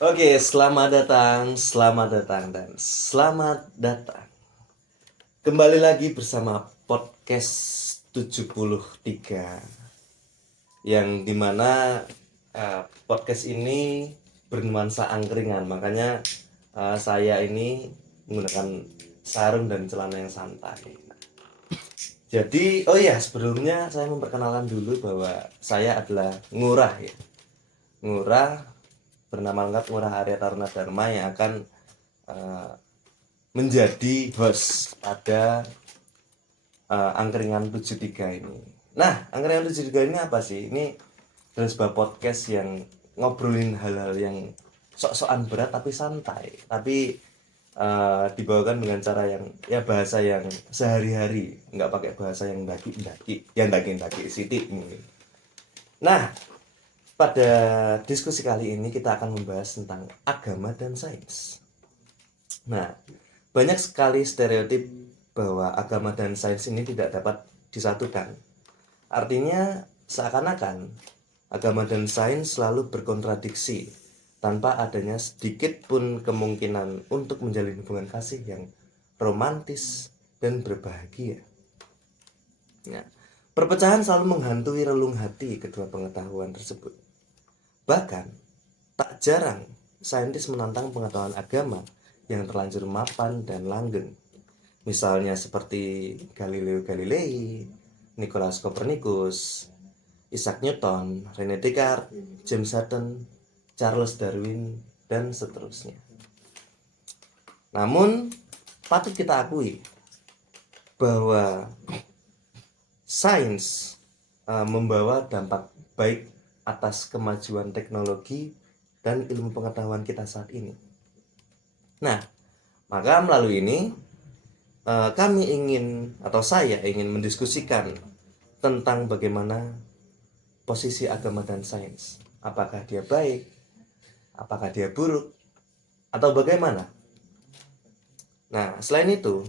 Selamat datang. Kembali lagi bersama podcast 73 yang dimana podcast ini bernuansa angkringan. Makanya saya ini menggunakan sarung dan celana yang santai. Jadi, sebelumnya saya memperkenalkan dulu bahwa saya adalah Ngurah ya. Ngurah bernama lengkap Ngurah Arya Taruna Dharma yang akan menjadi host pada Angkringan 73 ini. Nah, Angkringan 73 ini apa sih? Ini adalah sebuah podcast yang ngobrolin hal-hal yang sok-sokan berat tapi santai. Tapi dibawakan dengan cara yang bahasa yang sehari-hari, nggak pakai bahasa yang daki sitik mungkin. Nah, pada diskusi kali ini kita akan membahas tentang agama dan sains. Nah, banyak sekali stereotip bahwa agama dan sains ini tidak dapat disatukan. Artinya seakan-akan agama dan sains selalu berkontradiksi tanpa adanya sedikit pun kemungkinan untuk menjalin hubungan kasih yang romantis dan berbahagia. Nah, perpecahan selalu menghantui relung hati kedua pengetahuan tersebut. Bahkan, tak jarang saintis menantang pengetahuan agama yang terlanjur mapan dan langgeng. Misalnya seperti Galileo Galilei, Nicolaus Copernicus, Isaac Newton, René Descartes, James Hutton, Charles Darwin, dan seterusnya. Namun, patut kita akui bahwa sains membawa dampak baik atas kemajuan teknologi dan ilmu pengetahuan kita saat ini. Nah, maka melalui ini saya ingin mendiskusikan tentang bagaimana posisi agama dan sains. Apakah dia baik? Apakah dia buruk? Atau bagaimana? Nah, selain itu,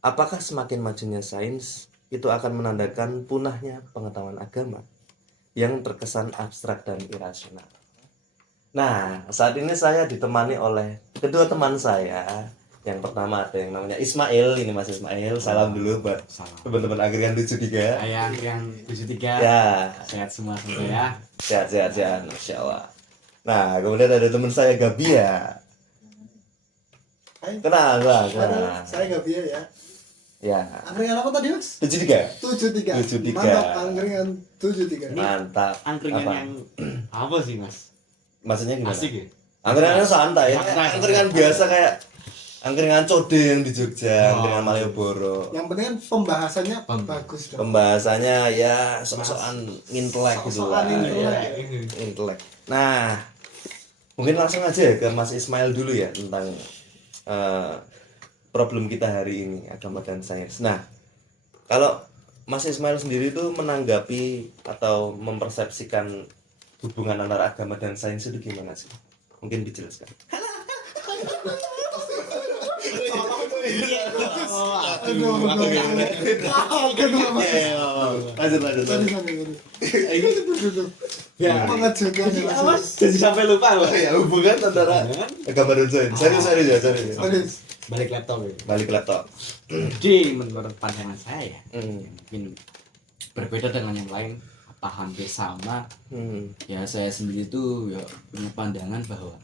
apakah semakin majunya sains itu akan menandakan punahnya pengetahuan agama yang terkesan abstrak dan irasional? Nah, saat ini saya ditemani oleh kedua teman saya. Yang pertama ada yang namanya Ismail, ini Mas Ismail. Salam dulu buat teman-teman Angkringan 73. Angkringan 73. Ya. Sehat semua ya. Sehat, Masya Allah. Nah, kemudian ada teman saya Gabia. Hai. Kenal. Saya Gabia ya. Ya. Angkringan apa tadi, Mas? 73. 73. Mantap, Angkringan 73. Mantap. Angkringan Apa? yang apa sih, Mas? Maksudnya gimana? Asik ya? Angkringannya santai. Santai. Angkringan biasa kayak angkringan Code yang di Jogja, angkringan Malioboro. Yang penting kan pembahasannya bagus dong. Pembahasannya ya sok-sokan intelek gitu lah. Sok-sokan intelek. Ya, intelek. Nah, mungkin langsung aja ke Mas Ismail dulu ya tentang problem kita hari ini, agama dan sains. Nah, kalau Mas Ismail sendiri itu menanggapi atau mempersepsikan hubungan antara agama dan sains itu gimana sih? Mungkin dijelaskan. Lanjut. Ya, mengejutkan ya, Mas. Jadi sampai lupa loh. Ya, hubungan antara agama dan sains. Serius. Balik laptop ya. Balik laptop. Jadi menurut pandangan saya ya, Hmm. mungkin berbeda dengan yang lain, apa hampir sama. Ya saya sendiri tuh ya punya pandangan bahwa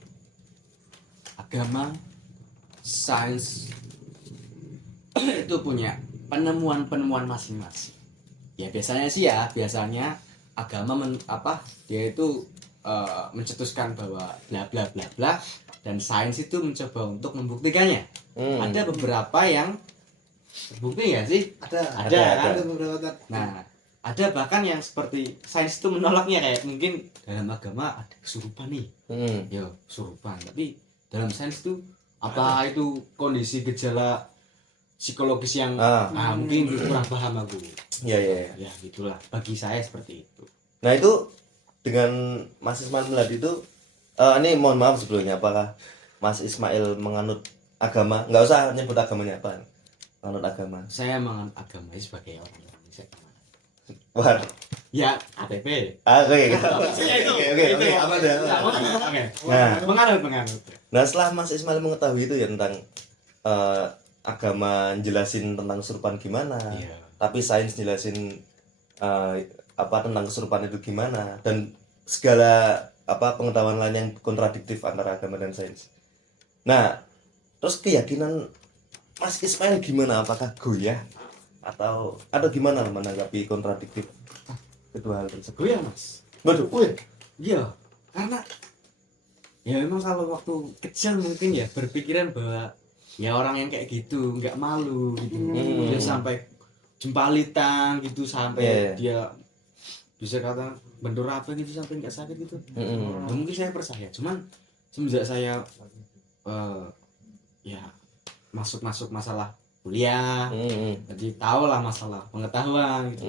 agama, sains itu punya penemuan masing-masing. Ya biasanya agama dia itu mencetuskan bahwa bla bla bla bla, dan sains itu mencoba untuk membuktikannya. Ada beberapa yang terbukti nggak sih? Ada beberapa. Nah, ada bahkan yang seperti sains itu menolaknya, kayak mungkin dalam agama ada kesurupan nih. Ya, kesurupan. Tapi dalam sains itu apa itu kondisi gejala psikologis yang mungkin kurang paham aku. Ya. Ya, gitulah. Bagi saya seperti itu. Nah, itu dengan Mas Ismail melihat itu ini mohon maaf sebelumnya, apakah Mas Ismail menganut agama? Nggak usah nyebut agamanya apa. Menganut agama. Saya menganut agama sebagai orang Indonesia. Wah, Ya KTP. Oke, apa dah? Oke. Nah, Penganut. nah setelah Mas Ismail mengetahui itu ya tentang agama jelasin tentang kesurupan gimana, Iya. tapi sains jelasin apa tentang kesurupan itu gimana, dan segala apa pengetahuan lain yang kontradiktif antara agama dan sains. Nah, terus keyakinan Mas Ismail gimana? Apakah goyah atau gimana menanggapi kontradiktif kedua hal tersebut? Gue ya Mas. Waduh, Iya, karena ya memang kalau waktu kecil mungkin ya berpikiran bahwa ya orang yang kayak gitu nggak malu gitu. Dia sampai jempalitan gitu sampai dia bisa kata bentur apa gitu sampai nggak sakit gitu. Nah, mungkin saya percaya, cuman semenjak saya ya masuk masalah kuliah, jadi tahu lah masalah pengetahuan gitu.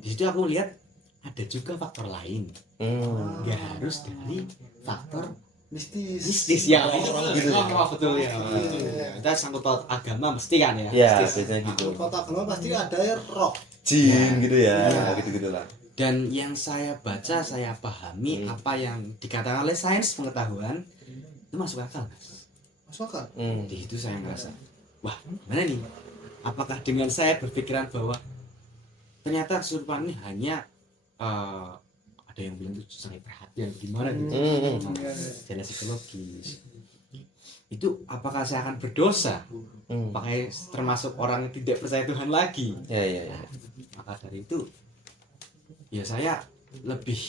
Di situ aku lihat ada juga faktor lain, nggak harus dari faktor mistis ya. Gitu. Betul ya. Kita sangkut paut agama mesti kan ya. Ya, Mistis. biasanya gitu. Kota agama pasti ada roh. Jin gitu ya, gitu-gitulah. Dan yang saya baca, saya pahami apa yang dikatakan oleh sains pengetahuan itu masuk akal, Mas. Masuk akal. Di situ saya merasa, wah gimana nih? Apakah dengan saya berpikiran bahwa ternyata kesurupan ini hanya ada yang bilang itu sangat perhatian gimana gitu, secara psikologis. Itu apakah saya akan berdosa? Apakah termasuk orang yang tidak percaya Tuhan lagi? Ya. Maka dari itu, ya saya lebih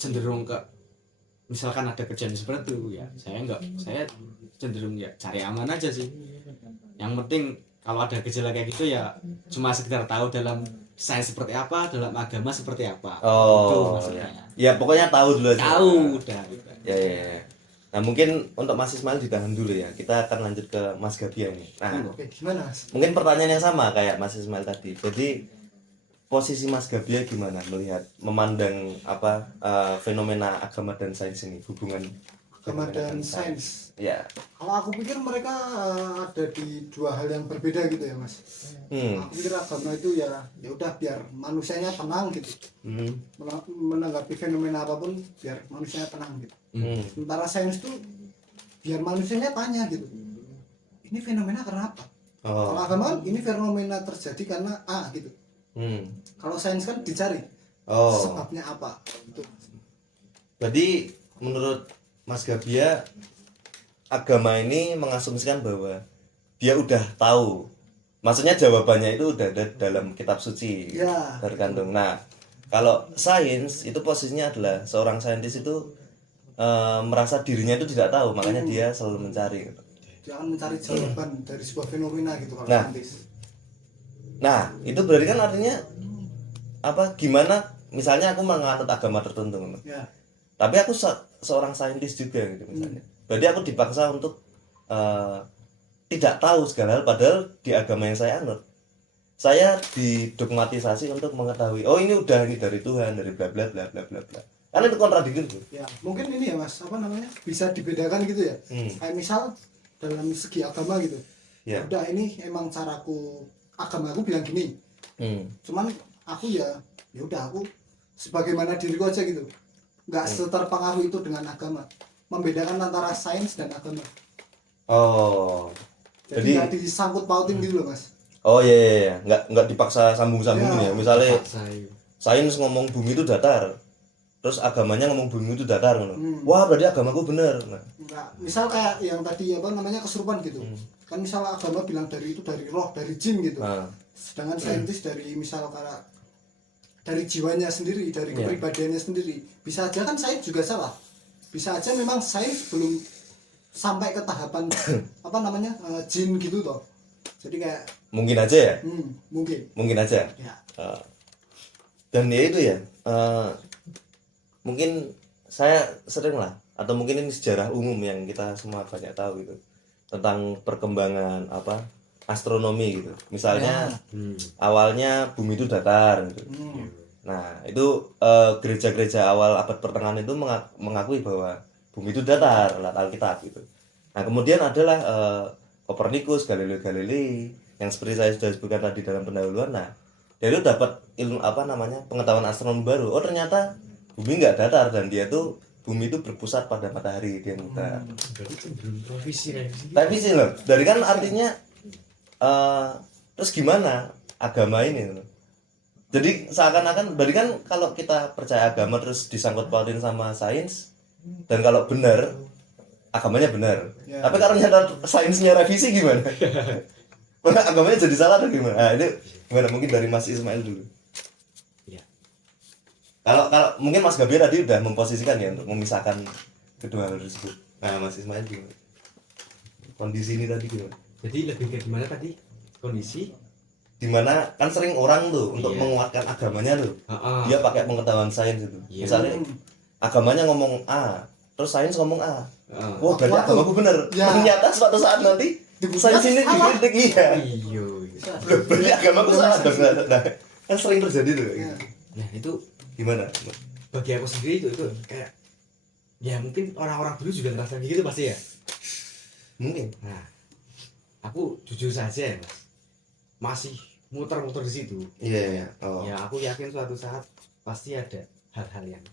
cenderung ke misalkan ada kejadian seperti itu ya saya cenderung ya cari aman aja sih. Yang penting kalau ada gejala kayak gitu ya cuma sekedar tahu dalam sains seperti apa, dalam agama seperti apa. Itu maksudnya. Ya pokoknya tahu dulu aja. Tahu udah. Ya. Nah mungkin untuk Mas Ismail ditahan dulu ya. Kita akan lanjut ke Mas Gabia nih. Nah, Oke, gimana Mas? mungkin pertanyaan yang sama kayak Mas Ismail tadi. Jadi posisi Mas Gabia gimana melihat memandang apa fenomena agama dan sains ini, hubungan Agama dan sains. Ya. Kalau aku pikir mereka ada di dua hal yang berbeda gitu ya Mas. Aku pikir agama itu ya udah biar manusianya tenang gitu. Menanggapi fenomena apapun biar manusianya tenang gitu. Sementara sains tuh biar manusianya tanya gitu. Ini fenomena kenapa? Kalau agama kan ini fenomena terjadi karena A gitu. Kalau sains kan dicari sebabnya apa gitu. Berarti menurut Mas Gabia agama ini mengasumsikan bahwa dia udah tahu, maksudnya jawabannya itu udah ada dalam kitab suci ya, tergantung. Nah kalau sains itu posisinya adalah seorang saintis itu merasa dirinya itu tidak tahu, makanya dia selalu mencari gitu. Dia akan mencari jawaban dari sebuah fenomena gitu kalau Nah. saintis. Nah itu berarti kan artinya apa, gimana misalnya aku menganut agama tertentu Ya. tapi aku seorang saintis juga gitu misalnya, berarti aku dipaksa untuk tidak tahu segala hal, padahal di agama yang saya anut saya didogmatisasi untuk mengetahui ini dari Tuhan, dari bla bla bla bla bla bla, karena itu kontradiktif. Ya mungkin ini ya Mas, apa namanya, bisa dibedakan gitu ya. Kayak misal dalam segi agama gitu Ya. udah ini emang caraku, agamaku bilang gini, cuman aku ya udah aku sebagaimana diriku aja gitu, nggak seterpengaruh itu dengan agama. Membedakan antara sains dan agama, jadi nggak disangkut pautin gitu loh Mas. Iya, nggak dipaksa sambung-sambungin ya. Misalnya Saya sains ngomong bumi itu datar, terus agamanya ngomong bumi itu datar, wah berarti agamaku bener. Nah. Nggak, misal kayak yang tadi apa namanya kesurupan gitu, kan misal agama bilang dari itu dari roh, dari jin gitu, sedangkan saintis dari misal kayak dari jiwanya sendiri, dari kepribadiannya sendiri. Bisa aja kan sains juga salah, bisa aja memang sains belum sampai ke tahapan apa namanya jin gitu toh. Jadi kayak Mungkin aja ya, mungkin aja ya. Dan ya itu ya, mungkin saya sering lah, atau mungkin ini sejarah umum yang kita semua banyak tahu gitu tentang perkembangan apa astronomi gitu. Misalnya awalnya bumi itu datar gitu. Nah itu gereja-gereja awal abad pertengahan itu mengakui bahwa bumi itu datar lah, Alkitab gitu. Nah kemudian adalah Kopernikus, Galileo Galilei yang seperti saya sudah sebutkan tadi dalam pendahuluan. Nah dia tuh dapat ilmu apa namanya pengetahuan astronomi baru. Oh ternyata bumi nggak datar dan dia tuh bumi itu berpusat pada matahari dia minta. Berarti cenderung revisi. Tapi sih loh, dari kan artinya terus gimana agama ini loh. Jadi seakan-akan berarti kan kalau kita percaya agama terus disangkut pautin sama sains dan kalau benar agamanya benar. Ya. Tapi kalau ternyata sainsnya revisi gimana? Agamanya jadi salah atau gimana? Nah, itu gimana mungkin dari Mas Ismail dulu. Ya. Kalau mungkin Mas Gabi tadi udah memposisikan ya untuk memisahkan kedua hal tersebut. Nah, Mas Ismail gimana? Kondisi ini tadi gimana? Jadi lebih ke gimana tadi kondisi? Dimana kan sering orang tuh untuk Iya. menguatkan agamanya tuh Heeh. dia pakai pengetahuan sains itu. Iya. Misalnya agamanya ngomong A, terus sains ngomong A. Heeh. Wah, berarti Wah, tuh. agamaku bener. Ya. Ternyata suatu saat nanti Dibuktikan sains ini salah. dikritik iya. Iya. Loh, berarti agamaku salah dong. Nah, kan sering terjadi tuh kayak Ya. gitu. Nah itu Gimana? bagi aku sendiri itu kayak ya mungkin orang-orang dulu juga ngerasa gitu pasti ya. Mungkin. Nah aku jujur saja ya mas, masih muter-muter di situ. Iya, iya. Oh. Ya aku yakin suatu saat pasti ada hal-hal yang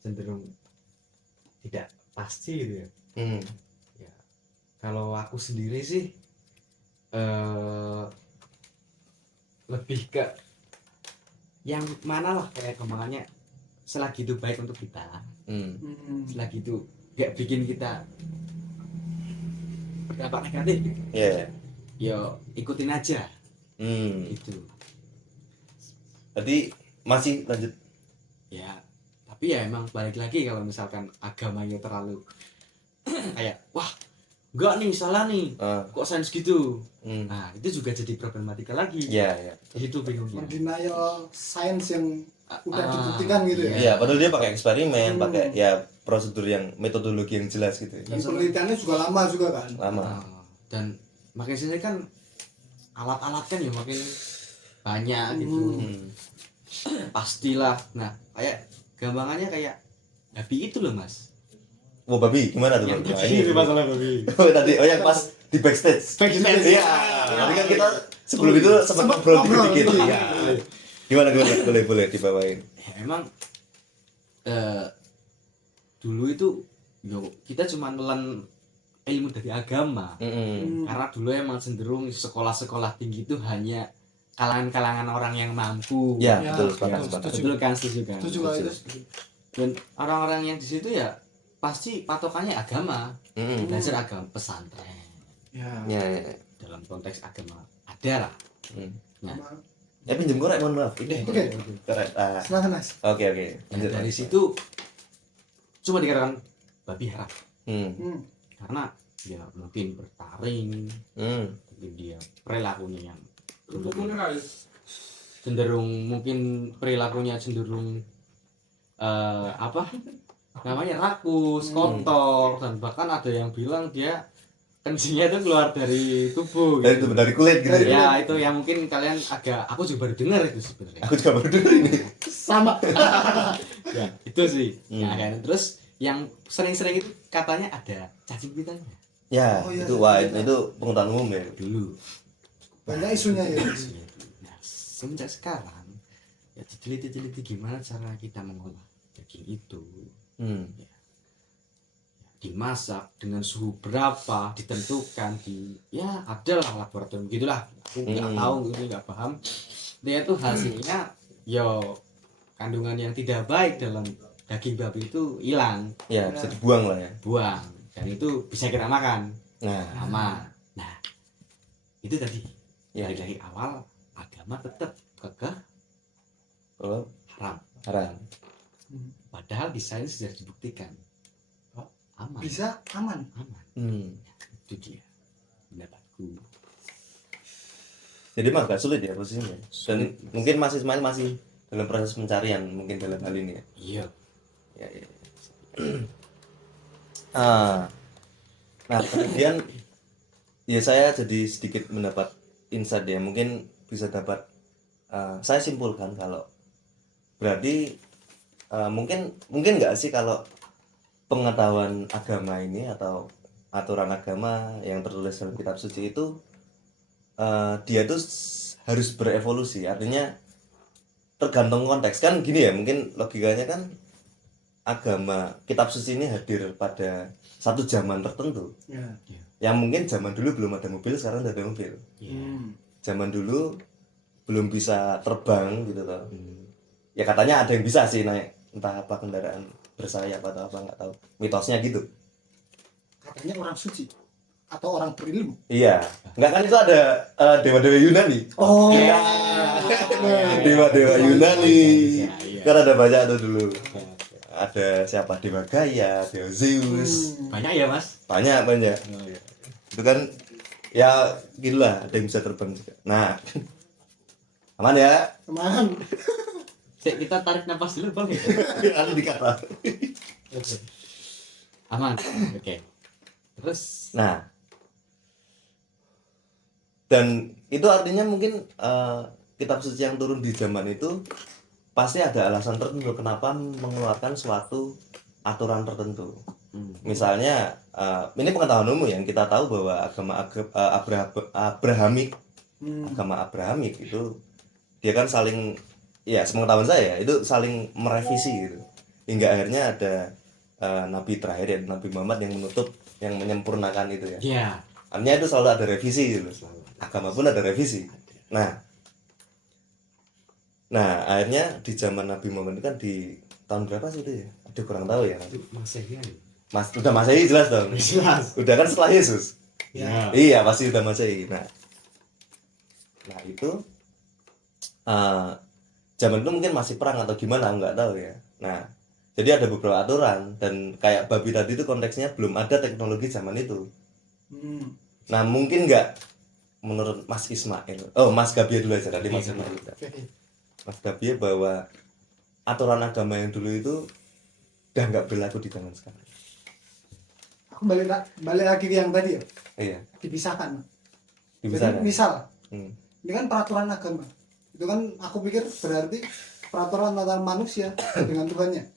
cenderung tidak pasti gitu ya. Hmm. Ya kalau aku sendiri sih lebih ke yang mana lah kayak kembangannya selagi itu baik untuk kita, Hmm. selagi itu gak bikin kita berdampak negatif gitu. Iya. Ya ikutin aja Hmm. gitu Tadi masih lanjut. ya. Tapi ya emang balik lagi kalau misalkan agamanya terlalu kayak wah enggak nih salah nih Ah, kok sains gitu, hmm. nah itu juga jadi problematika lagi. Iya, iya. Itu bingungnya. Mendenial sains yang udah Ah, dibuktikan gitu ya. Iya, padahal dia pakai eksperimen, Hmm. pakai ya prosedur yang metodologi yang jelas gitu. Dan penelitiannya juga lama juga kan. Lama. Nah, dan makin sini kan alat-alat kan ya makin banyak gitu. Hmm. Pastilah. Nah kayak gampangannya kayak babi itu loh mas. Wah, babi gimana tuh? Yang Bang? Nah, tadi itu masalah babi. Oh, tadi yang pas di backstage. Backstage. Iya. Tadi kan kita sebelum itu sempat ngobrol dikit-dikit. Iya. Gimana boleh dibawain. Ya emang dulu itu yo kita cuma nelan ilmu dari agama. Mm-mm. Karena dulu emang cenderung sekolah-sekolah tinggi itu hanya kalangan-kalangan orang yang mampu. Ya, Ya, betul ya, sepakat. Betul kan, setuju kan? Itu juga itu. Dan orang-orang yang di situ ya pasti patokannya agama, Mm-mm. belajar agama pesantren. Ya. Ya, ya. Dalam konteks agama ada lah. Hmm. Sama- Pinjem korek mohon maaf. Oke. Korek. Ah. Silahkan mas. Oke. Nah, Lanjut. dari situ cuma dikatakan babi haram Hmm. karena ya mungkin bertaring, Hmm. mungkin dia perilakunya yang cenderung mungkin perilakunya cenderung apa namanya rakus, kotor, dan bahkan ada yang bilang dia kencingnya itu keluar dari tubuh gitu. Dari kulit gitu ya. Ya itu yang mungkin kalian agak, aku juga baru dengar itu sebenarnya. Aku juga baru dengar ini. Sama. Ya itu sih. Hmm. Nah, kan. Terus yang sering-sering itu katanya ada cacing pitanya Ya, Oh, iya, itu wah itu pengetahuan umum ya. dulu. Banyak isunya ya. Nah, semenjak sekarang ya diteliti-teliti gimana cara kita mengolah daging itu. Hmm. Dimasak dengan suhu berapa ditentukan di ya ada lah laboratorium gitulah, aku nggak tahu gitu, nggak paham. Dia tuh hasilnya yo kandungan yang tidak baik dalam daging babi itu hilang, Ya, bisa dibuang lah ya. buang, dan itu bisa kita makan Nah, aman. Nah itu tadi ya, dari awal agama tetap kekeh kalau haram, haram. padahal di sains sudah dibuktikan aman, Bisa aman. aman. Hmm. Itu dia pendapatku. Jadi mah agak sulit ya posisinya. Dan mungkin Mas Ismail masih dalam proses pencarian mungkin dalam hal ini ya. Iya. Ya, ya. Nah kemudian ya saya jadi sedikit mendapat insight ya, mungkin bisa dapat saya simpulkan kalau berarti mungkin nggak sih kalau pengetahuan agama ini atau aturan agama yang tertulis dalam kitab suci itu dia tuh harus berevolusi, artinya tergantung konteks kan gini ya, mungkin logikanya kan agama kitab suci ini hadir pada satu zaman tertentu Ya. yang mungkin zaman dulu belum ada mobil, sekarang udah ada mobil. Zaman dulu belum bisa terbang gitu loh. Ya katanya ada yang bisa sih naik entah apa kendaraan bersayap atau apa, nggak tahu, mitosnya gitu. Katanya orang suci atau orang berilmu. Iya, nggak kan itu ada dewa-dewa Yunani. Oh. Iya. Dewa-dewa Yunani. Kan ada banyak tuh dulu. Ada siapa, Dewa Gaia, Dewa Zeus. Banyak ya mas. Banyak. Itu kan ya gitulah, ada yang bisa terbang juga. Nah, aman ya? Teman. Cek, kita tarik nafas dulu boleh? Ada dikata. Aman. Oke. Terus Nah, dan itu artinya mungkin kitab suci yang turun di zaman itu pasti ada alasan tertentu kenapa mengeluarkan suatu aturan tertentu. Misalnya ini pengetahuan umum yang kita tahu bahwa Abrahamik, agama Abrahamik itu dia kan saling, ya sepengetahuan saya itu saling merevisi gitu, hingga akhirnya ada nabi terakhir ya, Nabi Muhammad yang menutup, yang menyempurnakan itu ya. ya. Artinya itu selalu ada revisi gitu. Agama pun ada revisi. Nah, akhirnya di zaman Nabi Muhammad itu kan di tahun berapa sih itu ya? Aduh kurang tahu ya. Masehi. Udah Masehi jelas dong. Jelas. Udah kan setelah Yesus. Ya. Iya pasti udah Masehi. Nah itu zaman itu mungkin masih perang atau gimana nggak tahu ya. Nah jadi ada beberapa aturan, dan kayak babi tadi itu konteksnya belum ada teknologi zaman itu. Nah mungkin nggak, menurut Mas Ismail, Mas Gabia dulu aja tadi, Mas Ismail juga. Mas Gabia bahwa aturan agama yang dulu itu udah nggak berlaku di zaman sekarang. Aku balik lagi ke yang tadi ya. Iya. Dipisahkan. Dipisahkan. Jadi misal Hmm. ini kan peraturan agama. Itu kan aku pikir berarti peraturan antara manusia dengan Tuhannya.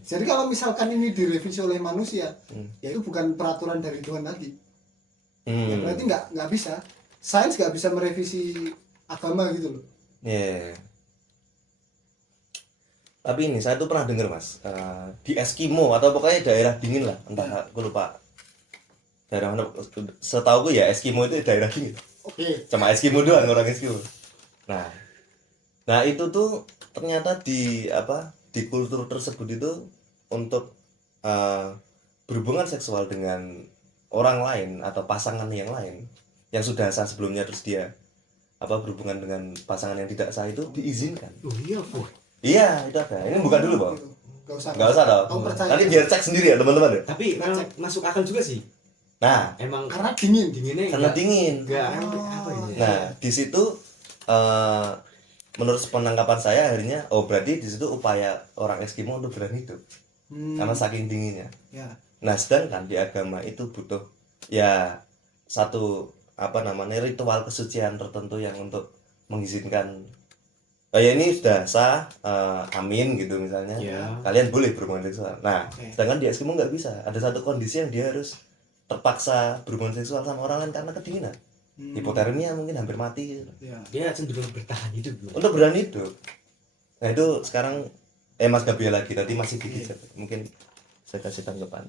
Jadi kalau misalkan ini direvisi oleh manusia, ya itu bukan peraturan dari Tuhan lagi. Ya berarti nggak bisa. Sains nggak bisa merevisi agama gitu loh. Yeah. Tapi ini saya tuh pernah dengar Mas, di Eskimo atau pokoknya daerah dingin lah, entah aku lupa daerah mana. Setahu gue ya Eskimo itu daerah dingin. Oke. Cuma Eskimo doang, orang Eskimo. Nah itu tuh ternyata di kultur tersebut itu untuk berhubungan seksual dengan orang lain atau pasangan yang lain yang sudah sah sebelumnya, terus dia berhubungan dengan pasangan yang tidak sah itu diizinkan. Oh iya, Bu. Iya itu ada. Ini buka dulu Bang. Nggak usah dong. Aku percaya. Nanti biar cek sendiri ya teman-teman ya. Tapi masuk akal juga sih. Nah Emang Karena dingin. dinginnya karena dingin. enggak apa ini. Nah di situ menurut penangkapan saya akhirnya berarti di situ upaya orang Eskimo untuk bertahan hidup karena saking dinginnya. Ya. Nah sedangkan di agama itu butuh ya satu ritual kesucian tertentu yang untuk mengizinkan ya ini sudah sah, amin gitu misalnya, kalian boleh berhubungan seksual. Nah sedangkan di Eskimo nggak bisa, ada satu kondisi yang dia harus terpaksa berhubungan seksual sama orang lain karena kedinginan, hipotermia, mungkin hampir mati gitu. Ya. Dia cenderung bertahan hidup bro. Untuk bertahan hidup. Nah itu sekarang Mas Gabriel lagi tadi masih dikit, mungkin saya kasih tanggapan.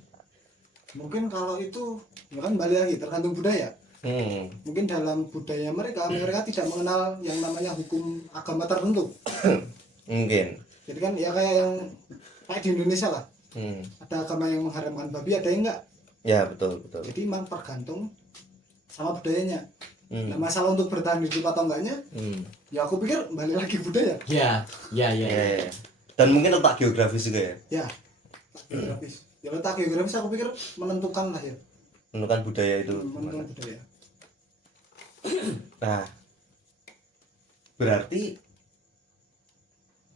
Mungkin kalau itu ya kan balik lagi tergantung budaya. Mungkin dalam budaya mereka tidak mengenal yang namanya hukum agama tertentu. Mungkin. Jadi kan ya kayak di Indonesia lah. Ada agama yang mengharamkan babi, ada yang enggak. Ya betul. Jadi memang tergantung sama budayanya. Nah masalah untuk bertahan hidup atau enggaknya, ya aku pikir balik lagi budaya. Ya. Dan mungkin letak geografis juga ya. Ya, geografis. Ya letak geografis aku pikir menentukan lah ya. Menentukan budaya itu. Menentukan budaya. Nah, berarti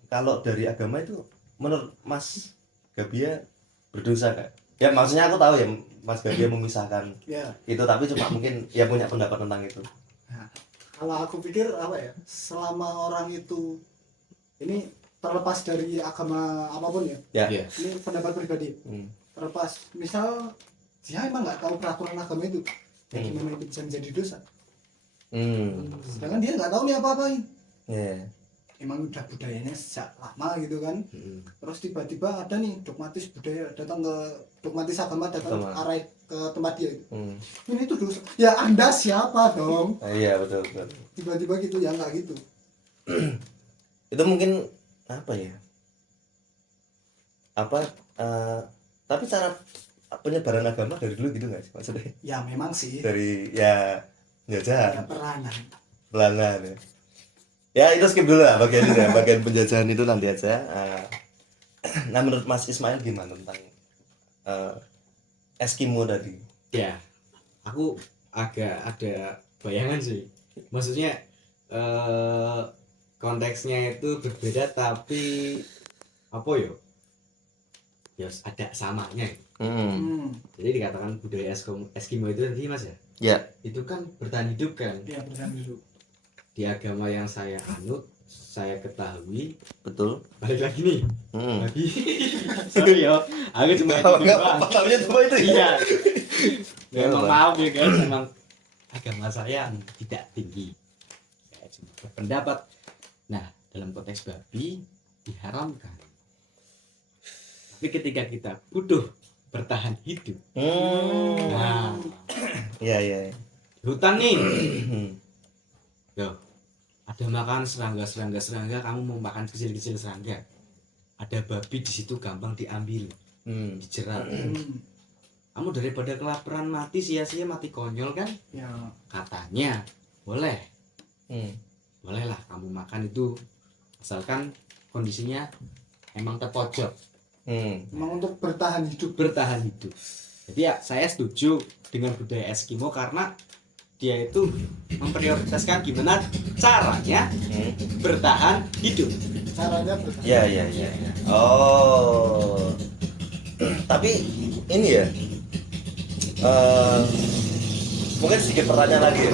kalau dari agama itu menurut Mas Gabia berdosa gak? Ya maksudnya aku tahu ya Mas Gabia memisahkan itu, tapi cuma mungkin ya punya pendapat tentang itu. Nah, kalau aku pikir selama orang itu ini terlepas dari agama apapun ya. Ini pendapat pribadi. Terlepas, misal dia emang nggak tahu peraturan agama itu, gimana itu bisa menjadi dosa? Sedangkan dia nggak tahu nih apa-apain. Ya. Emang udah budayanya sejak lama gitu kan. Terus tiba-tiba ada nih dogmatis budaya datang ke dogmatis agama datang arah ke tempat dia. Ini itu dosa. Ya Anda siapa dong? Iya betul. Tiba-tiba gitu ya nggak gitu. Itu mungkin apa ya? Tapi cara penyebaran agama dari dulu gitu nggak sih maksudnya? Ya memang sih. Dari ya penjajahan. Ya peranan. Belanda ya. Ya itu skip dulu lah bagian itu ya, bagian penjajahan itu nanti aja. Nah menurut Mas Ismail gimana tentang Eskimo tadi? Ya, aku agak ada bayangan sih. Maksudnya konteksnya itu berbeda tapi apa yo? Ya ada samanya. Jadi dikatakan budaya Eskimo itu tadi Mas ya? Ya. Itu kan bertahan hidup kan? Iya bertahan hidup. Di agama yang saya anut, saya ketahui, Betul. balik lagi nih. Lagi. Sorry ya, aku cuma Tahunya cuma itu. Iya. Memang maaf ya guys, memang agama saya tidak tinggi. Saya cuma berpendapat. Nah, dalam konteks babi diharamkan. Tapi ketika kita butuh bertahan hidup, nah, Iya. di hutan nih, yo, ada makan serangga, kamu mau makan kecil serangga, ada babi di situ gampang diambil, dijerat. Kamu daripada kelaparan mati sia-sia mati konyol kan? Ya. Katanya boleh, bolehlah kamu makan itu, asalkan kondisinya emang terpojok. Emang untuk bertahan hidup. Jadi ya saya setuju dengan budaya Eskimo karena dia itu memprioritaskan gimana caranya bertahan hidup. Caranya bertahan. Iya. Oh. Tapi ini ya. Mungkin sedikit pertanyaan lagi ya.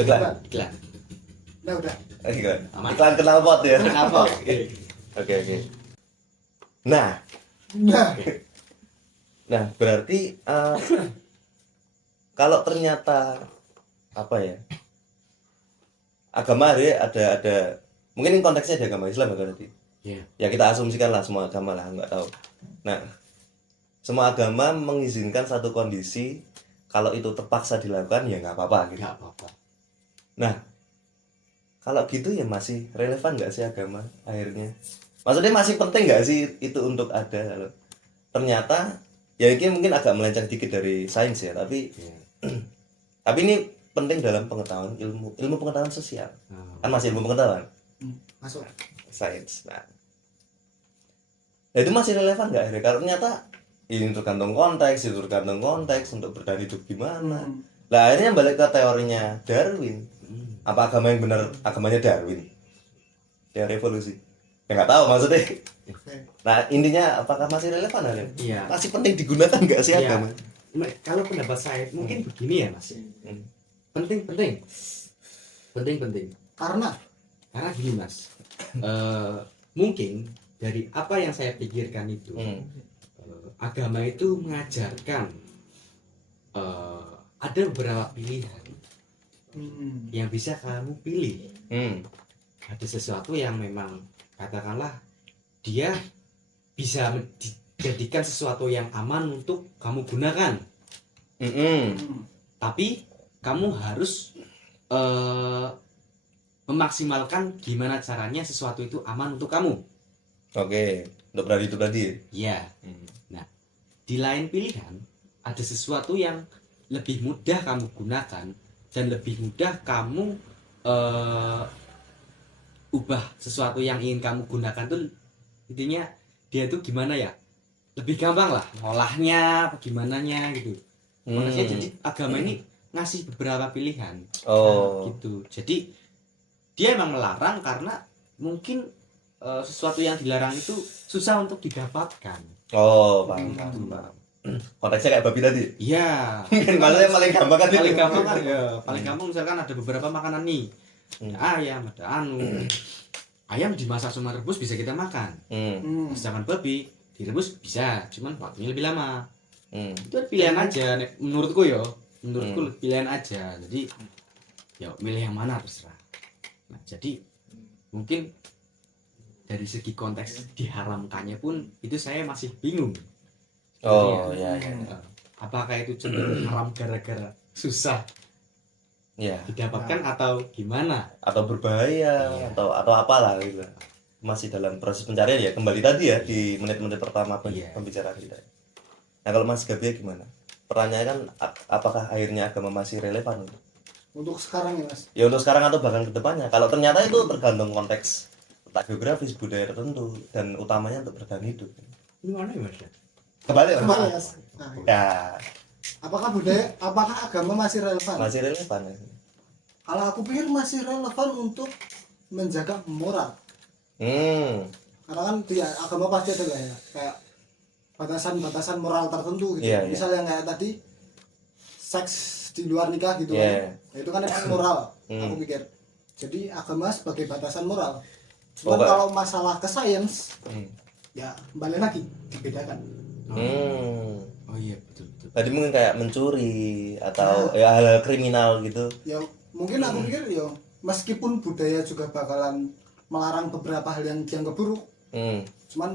Iklan. Nah udah. Iklan. Iklan knalpot ya. Kenapa? Oke. Nah, berarti kalau ternyata apa ya? Agama ada mungkin konteksnya ada agama Islam ya tadi. Iya. Ya kita asumsikan lah semua agama lah, nggak tahu. Nah, semua agama mengizinkan satu kondisi kalau itu terpaksa dilakukan ya nggak apa-apa gitu. Nggak apa-apa. Nah, kalau gitu ya masih relevan nggak sih agama akhirnya? Maksudnya masih penting nggak sih itu untuk ada? Kalau ternyata ya ini mungkin agak melenceng dikit dari sains ya, tapi tapi ini penting dalam pengetahuan ilmu pengetahuan sosial. Kan masih ilmu pengetahuan. Masuk. Sains. Nah, itu masih relevan nggak akhirnya? Kalau ternyata ini tergantung konteks untuk bertahan hidup gimana. Lah akhirnya balik ke teorinya Darwin. Apa agama yang benar agamanya Darwin? Teori evolusi. Ya nggak tahu maksudnya. Nah intinya apakah masih relevan akhirnya? Iya. Masih penting digunakan nggak sih Iya. agama? Kalau pendapat saya mungkin begini ya Mas. Penting. Karena gini Mas. Mungkin dari apa yang saya pikirkan itu, agama itu mengajarkan ada beberapa pilihan yang bisa kamu pilih. Ada sesuatu yang memang katakanlah dia bisa dijadikan sesuatu yang aman untuk kamu gunakan. Tapi kamu harus memaksimalkan gimana caranya sesuatu itu aman untuk kamu. Oke, untuk berani itu tadi. Ya. Nah, di lain pilihan ada sesuatu yang lebih mudah kamu gunakan dan lebih mudah kamu ubah sesuatu yang ingin kamu gunakan tuh, intinya dia tuh gimana ya, lebih gampang lah ngolahnya, gimananya gitu. Makanya jadi agama ini ngasih beberapa pilihan. Gitu. Jadi dia emang melarang karena mungkin sesuatu yang dilarang itu susah untuk didapatkan. Paham. Konteksnya kayak babi tadi. Iya. Maksudnya paling gampang kan Paling gampang kan ya. Paling gampang misalkan ada beberapa makanan nih. Ayam, ada ayam dimasak sama rebus bisa kita makan. Sedangkan babi direbus bisa, cuman waktunya lebih lama. Itu pilihan aja menurutku yo. menurutku pilihan aja. Jadi ya milih yang mana terserah. Nah, jadi mungkin dari segi konteks diharamkannya pun itu saya masih bingung. Oh Sebenarnya, ya. apakah itu cenderung haram gara-gara susah Ya, didapatkan atau gimana? atau berbahaya Iya. atau apalah gitu. Masih dalam proses pencarian ya, kembali tadi ya di menit-menit pertama Iya. pembicaraan kita. Nah, kalau Mas Gabi gimana? Pertanyaannya kan apakah akhirnya agama masih relevan? Untuk sekarang ya Mas. Ya untuk sekarang atau bahkan ke depannya. Kalau ternyata itu tergantung konteks letak geografis, budaya tertentu dan utamanya untuk bertahan hidup. Gimana ya Mas? Kembali Kembali Mas. Nah, Ya, apakah agama masih relevan? masih relevan ya. Kalau aku pikir masih relevan untuk menjaga moral. Karena kan ya, agama pasti ada lah ya, kayak batasan-batasan moral tertentu gitu. Iya, iya. Misalnya yang kayak tadi seks di luar nikah gitu Iya. kan. Nah, itu kan emang moral, aku pikir. Jadi agama sebagai batasan moral. Cuman Oke. kalau masalah ke sains, Hmm. ya kembali lagi dibedakan. Oh iya betul. Tadi mungkin kayak mencuri atau ya hal-hal kriminal gitu. Ya mungkin aku pikir ya meskipun budaya juga bakalan melarang beberapa hal yang dianggap buruk, cuman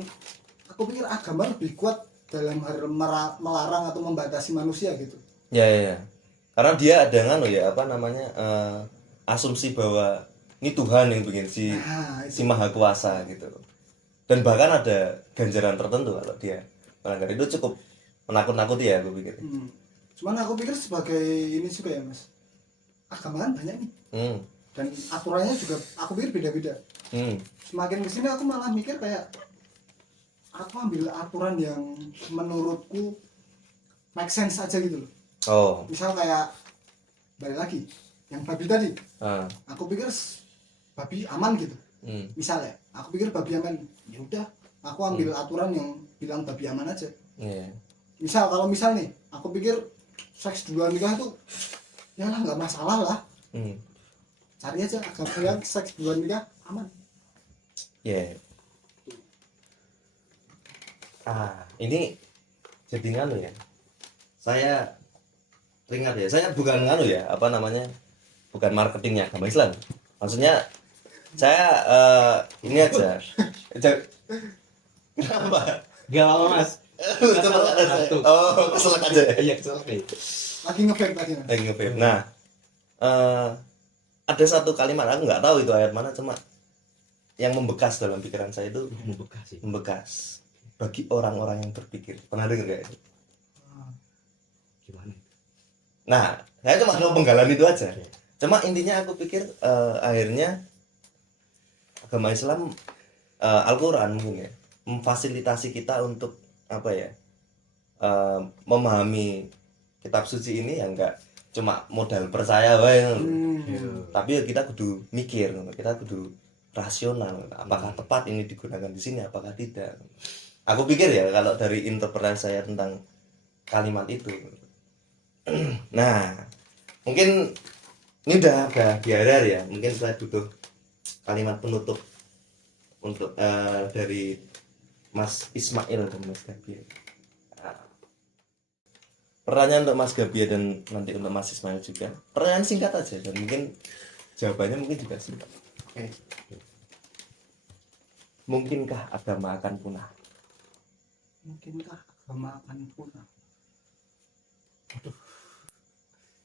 aku pikir agama lebih kuat dalam hal melarang atau membatasi manusia gitu. Ya. Karena dia ada nganu ya, apa namanya? Asumsi bahwa ini Tuhan yang bikin si Nah, itu. Maha Kuasa gitu. Dan bahkan ada ganjaran tertentu kalau dia melanggar. Itu cukup menakut-nakuti ya, aku pikir. Cuman aku pikir sebagai ini juga ya Mas, agama kan banyak nih dan aturannya juga aku pikir beda-beda. Semakin kesini aku malah mikir kayak aku ambil aturan yang menurutku make sense aja gitu loh. Oh. Misal kayak balik lagi yang babi tadi, Ah. aku pikir babi aman gitu. Misalnya aku pikir babi aman, ya udah aku ambil aturan yang bilang babi aman aja. Iya. Misal nih aku pikir seks di luar nikah itu ya lah nggak masalah lah, cari aja agama yang seks di luar nikah aman. Ya. Ini jadi nganu ya. Saya teringat ya. Saya bukan nganu ya, apa namanya? Bukan marketingnya agama Islam. Maksudnya saya ini aja. Kenapa? Gak apa Mas. Coba ada saya. Oh, keselak aja. Iya keselak nih. Lagi nge-vape tadi Mas. Lagi nge-vape. Nah, ada satu kalimat aku nggak tahu itu ayat mana, cuma yang membekas dalam pikiran saya itu membekas bagi orang-orang yang berpikir. Pernah dengar nggak itu? Gimana? Nah, saya cuma mau penggalan itu aja. Cuma intinya aku pikir akhirnya agama Islam, Al-Quran mungkin ya, memfasilitasi kita untuk apa ya, memahami kitab suci ini ya enggak cuma modal percaya bae, tapi ya kita kudu mikir, kita kudu rasional. Apakah tepat ini digunakan di sini, apakah tidak? Aku pikir ya kalau dari interpretasi saya tentang kalimat itu. Nah, mungkin ini udah biadar ya. Mungkin saya butuh kalimat penutup untuk dari Mas Ismail dan Mas Gabi. Pertanyaan untuk Mas Gabi dan nanti untuk Mas Ismail juga. Pertanyaan singkat aja dan mungkin jawabannya mungkin juga singkat. Oke. Mungkinkah agama akan punah? Mungkinkah agama akan punah? Aduh.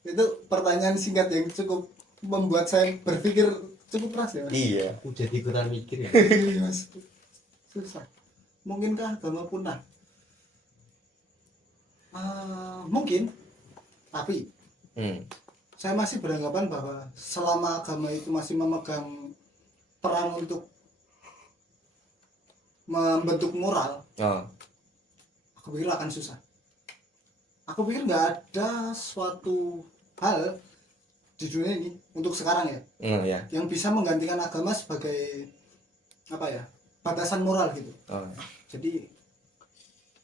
Itu pertanyaan singkat yang cukup membuat saya berpikir cukup keras ya Mas. Iya. Aku jadi ikutan mikir ya. Iya, Mas. Susah. Mungkinkah agama punah? Mungkin, tapi saya masih beranggapan bahwa selama agama itu masih memegang peran untuk membentuk moral, aku pikir akan susah. Aku pikir nggak ada suatu hal di dunia ini untuk sekarang ya, Ya. yang bisa menggantikan agama sebagai apa ya, batasan moral gitu. Jadi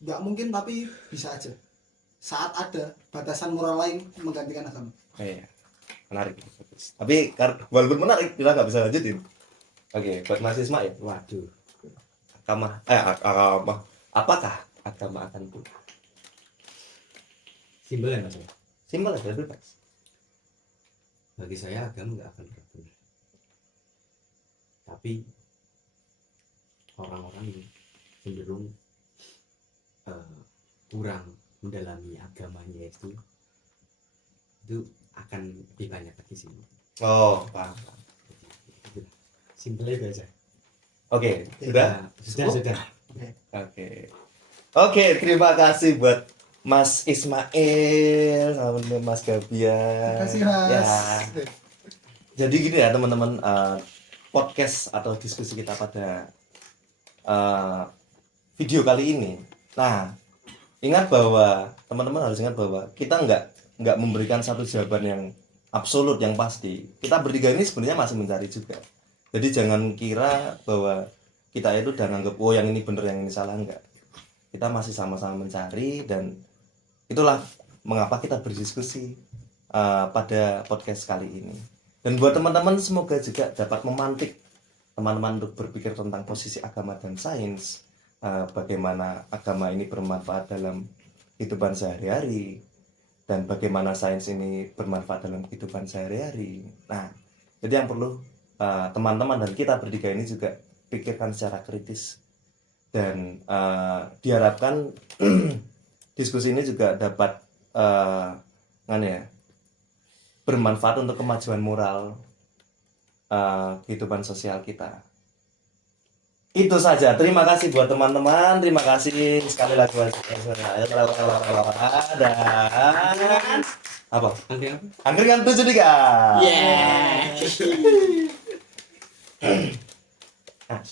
nggak mungkin, tapi bisa aja saat ada batasan moral lain menggantikan agama. Iya. Menarik. Tapi walaupun menarik kita nggak bisa lanjutin. Oke, buat Mas Ismail. Waduh. Apakah agama akan punah? Simpel ya Mas. Simpel aja, bebas. Bagi saya agama nggak akan pernah benar, tapi orang-orang yang cenderung kurang mendalami agamanya itu akan lebih banyak lagi sih. Oh, paham. Simpel itu aja. Oke, sudah? Sudah. Oke, terima kasih buat Mas Ismail sama Mas Gabian. Terima kasih, Mas. Ya. Jadi gini ya teman-teman, podcast atau diskusi kita pada video kali ini. Nah, ingat bahwa teman-teman harus ingat bahwa kita nggak memberikan satu jawaban yang absolut yang pasti. Kita bertiga ini sebenarnya masih mencari juga. Jadi jangan kira bahwa kita itu udah nganggap oh yang ini bener yang ini salah, enggak. Kita masih sama-sama mencari dan itulah mengapa kita berdiskusi pada podcast kali ini. Dan buat teman-teman semoga juga dapat memantik teman-teman untuk berpikir tentang posisi agama dan sains, bagaimana agama ini bermanfaat dalam kehidupan sehari-hari dan bagaimana sains ini bermanfaat dalam kehidupan sehari-hari. Nah, jadi yang perlu teman-teman dan kita bertiga ini juga pikirkan secara kritis dan diharapkan diskusi ini juga dapat bermanfaat untuk kemajuan moral kehidupan sosial kita. Itu saja. Terima kasih buat teman-teman. Terima kasih sekali lagi dan apa? Angkringan 73. Yeah. Ah,